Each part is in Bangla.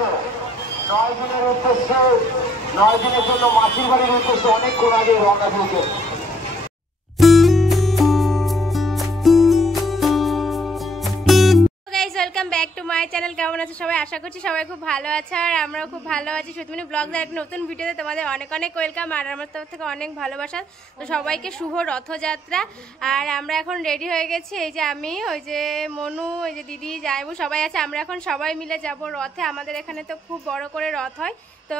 বছরে 9 দিনের উদ্দেশ্যে 9 দিনের জন্য মাসির বাড়ির উদ্দেশ্যে অনেকক্ষণ আগে রওনা দিয়েছে। Welcome back to my channel. কেমন আছে সবাই? আশা করছি সবাই খুব ভালো আছে আর আমরাও খুব ভালো আছি। সুতমিনী ব্লগসের এক নতুন ভিডিওতে তোমাদের অনেক অনেক ওয়েলকাম আর আমার তরফ থেকে অনেক ভালোবাসা। তো সবাইকে শুভ রথযাত্রা। আর আমরা এখন রেডি হয়ে গেছি। এই যে আমি, ওই যে মনু, ওই যে দিদি, জাইবু সবাই আছে। আমরা এখন সবাই মিলে যাব রথে। আমাদের এখানে তো খুব বড় করে রথ হয়। তো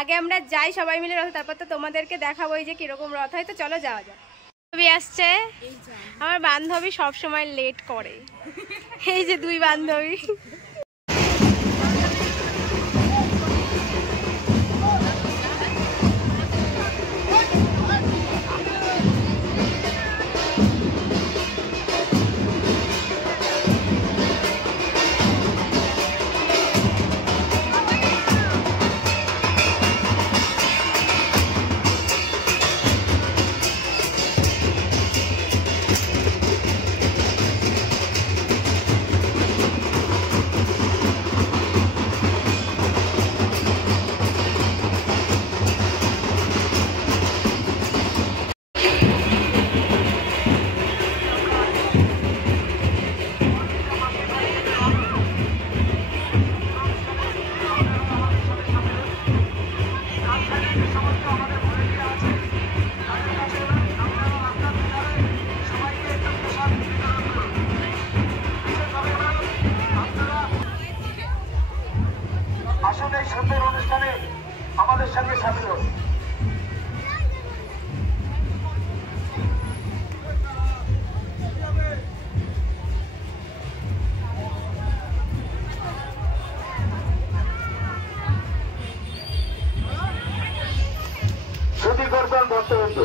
আগে আমরা যাই সবাই মিলে রথে, তারপর তো তোমাদেরকে দেখাবো এই যে কিরকম রথ হয়। তো চলো যাওয়া যাক। আসছে আমার বান্ধবী, সব সময় লেট করে। এই যে দুই বান্ধবী। আসলে এই সুন্দর অনুষ্ঠানে আমাদের সঙ্গে সামিল হন। ছুটি করবেন ভক্তবৃন্দ।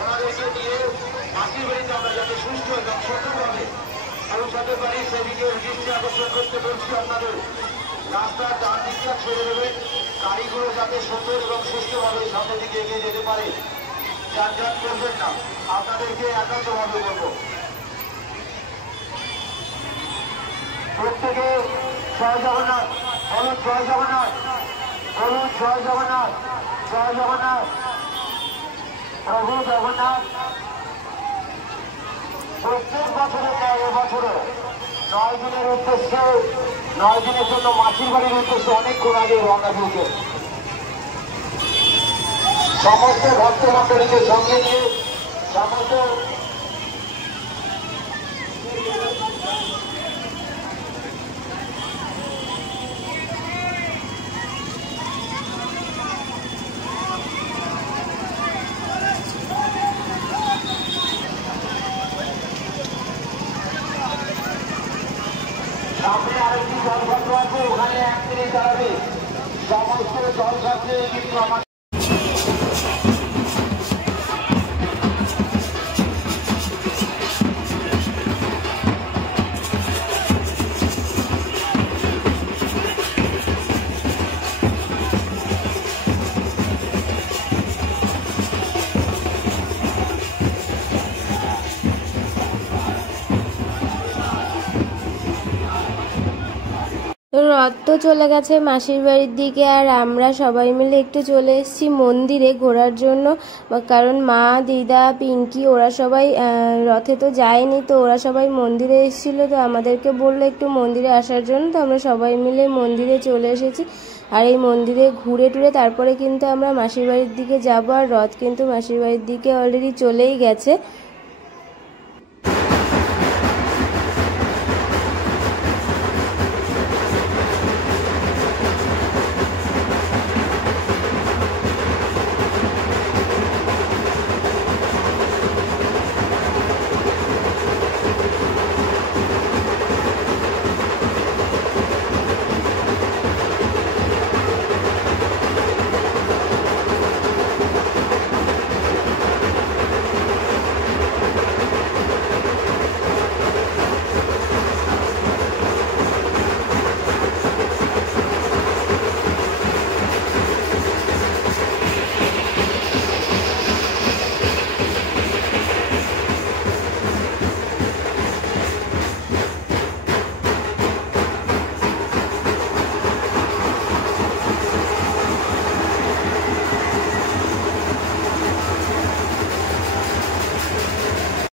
ওনাদেরকে নিয়ে মাসির বাড়িতে আমরা যাতে সুস্থ এবং সুন্দরভাবে পৌঁছাতে পারি সেদিকে দৃষ্টি আকর্ষণ করতে বলছি আপনাদের। রাস্তার ডান দিকটা ছেড়ে দেবেন, গাড়িগুলো যাতে সুন্দর এবং সুস্থভাবে সামনের দিকে এগিয়ে যেতে পারে। যানজট করবেন না, আপনাদেরকে একান্তভাবে বলবো। প্রত্যেকে জয় জগন্নাথ বলুন, জয় জগন্নাথ বলুন, জয় জগন্নাথ, জয় জগন্নাথ, প্রভু জগন্নাথ। প্রত্যেক বছরের ন্যায় এবছরে 9 দিনের উদ্দেশ্যে 9 দিনের জন্য মাসির বাড়ির উদ্দেশ্যে অনেকক্ষণ আগে রওনা দিয়েছে। সমস্ত ভক্ত মন্ডলীকে সঙ্গে নিয়ে সমস্ত সামনে আরেকটি জলঘাট আছে, ওখানে 1 মিনিট দাঁড়াবে। সমস্ত জল খাচ্ছে কিন্তু আমার তো রথ তো চলে গেছে মাসির বাড়ির দিকে, আর আমরা সবাই মিলে একটু চলে এসেছি মন্দিরে ঘোরার জন্য। কারণ মা, দিদা, পিঙ্কি ওরা সবাই রথে তো যায়নি, তো ওরা সবাই মন্দিরে এসেছিলো, তো আমাদেরকে বললো একটু মন্দিরে আসার জন্য। তো আমরা সবাই মিলে মন্দিরে চলে এসেছি, আর এই মন্দিরে ঘুরে টুরে তারপরে কিন্তু আমরা মাসির বাড়ির দিকে যাবো। আর রথ কিন্তু মাসির বাড়ির দিকে অলরেডি চলেই গেছে।